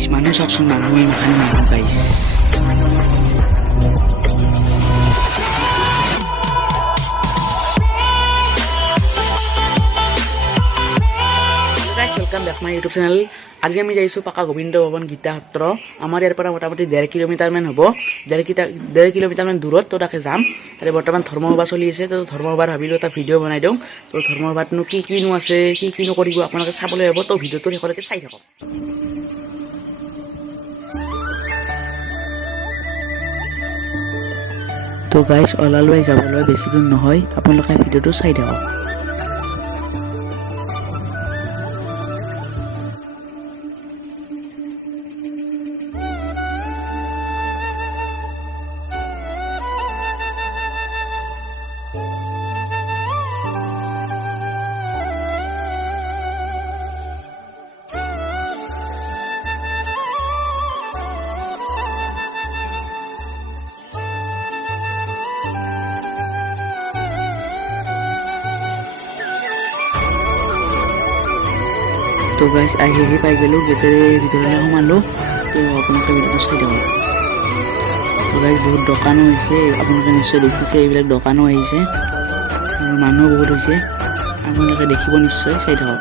গাইছ মানুহ চাওকচোন মানুহ ইমান মানুহ গাইছ welcome back my YouTube channel आज आम जाइছোঁ पाका गोविंद भवन गीता सत्र आमार यार मोटामुटी 1.5 किलोमीटर मान हम 1.5 किलोमीटर मान दूर तो ताके जाम तारे बर्तमान धर्मसभा चलि आछे तो धर्मसभार भाबिलो এটা ভিডিও বনাই দিওঁ তো ধর্মসভাতনো কি কিনো আছে কি কিনো কৰিব আপোনালোকে চাবলৈ হ'ব তো ভিডিওটো শেষলৈকে চাই থাকক তো গাইস ওলালৈ যাবলৈ বেছি দূৰ নহয় আপোনালোকে ভিডিওটো চাই থাকক तो गाइस आही पाई गलो गेटरे ভিতৰলৈ সোমালো তো আপোনালোকে ভিডিওটো চাই থাকক তো গাইস বহুত দোকানো আছে আপোনালোকে নিশ্চয় দেখিছে এইবিলাক দোকানো আহিছে আৰু মানুহ বহুত হৈছে আপোনালোকে দেখিব নিশ্চয় চাই থাকক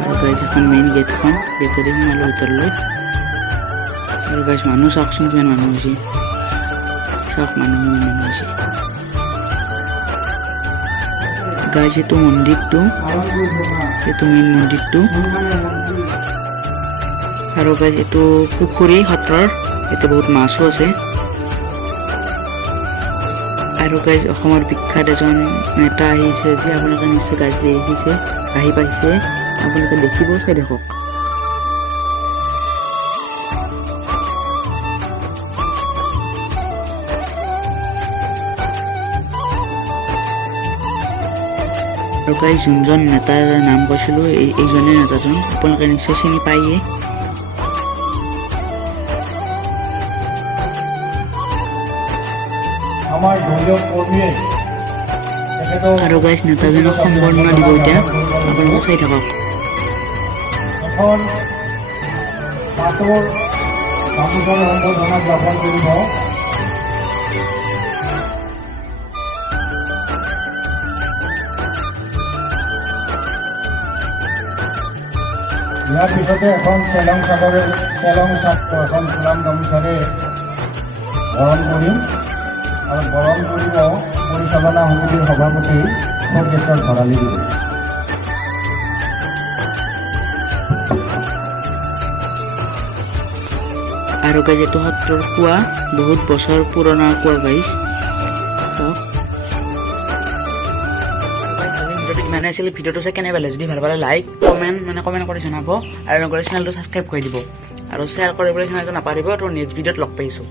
আৰু গাইস এখন মেইন গেটখন গেটৰে সোমালো ভিতৰলৈ আৰু গাইস মানুহ চাওকচোন কিমান মানুহ হৈছে চাওক মানুহ কিমান হৈছে गाइस ये तो मंदिर तो मेन मंदिर तो और गाइस ये तो पुखुरी हतर ये बहुत माछो আছে और गाइस অসমৰ বিখ্যাত এজন নেতা আহিছে যে আপোনালোকে নিশ্চয় গাইস দেখিছে আহি পাইছে আপোনালোকে দেখিব চাই দেখক और गाइस जोनजन नेतार नाम কৈছিলো এইজনে নেতাজন আপোনালোকে নিশ্চয় চিনি পাইয়ে আমার দলীয় কর্মীয়ে আৰু গাইস নেতাজনক সম্বৰ্ধনা দিব এতিয়া আপোনালোকে চাই থাকক এখন পাতৰ গামোচাৰ সম্বৰ্ধনা জ্ঞাপন কৰিব ইয়াৰ পিছতে এখন চেলং এখন ফুলাম গামোচাৰে বৰণ কৰিম আৰু বৰণ কৰিব পৰিচালনা সমিতিৰ সভাপতি খগেশ্বৰ ভৰালী দেৱে আৰু গাইস এইটো সত্ৰৰ কুৱা বহুত বছৰ পুৰণা কুৱা গাইস মানে আসলে ভিডিওটো চাই কেনে পালে যদি ভাল পালে লাইক কমেন্ট কৰি জনাব আৰু লগতে চেনেলটো সাবস্ক্ৰাইব কৰি দিব আৰু শ্বেয়াৰ কৰিবলৈ চেনেলটো নাপাহৰিব আৰু নেক্সট ভিডিওত লগ পাইছো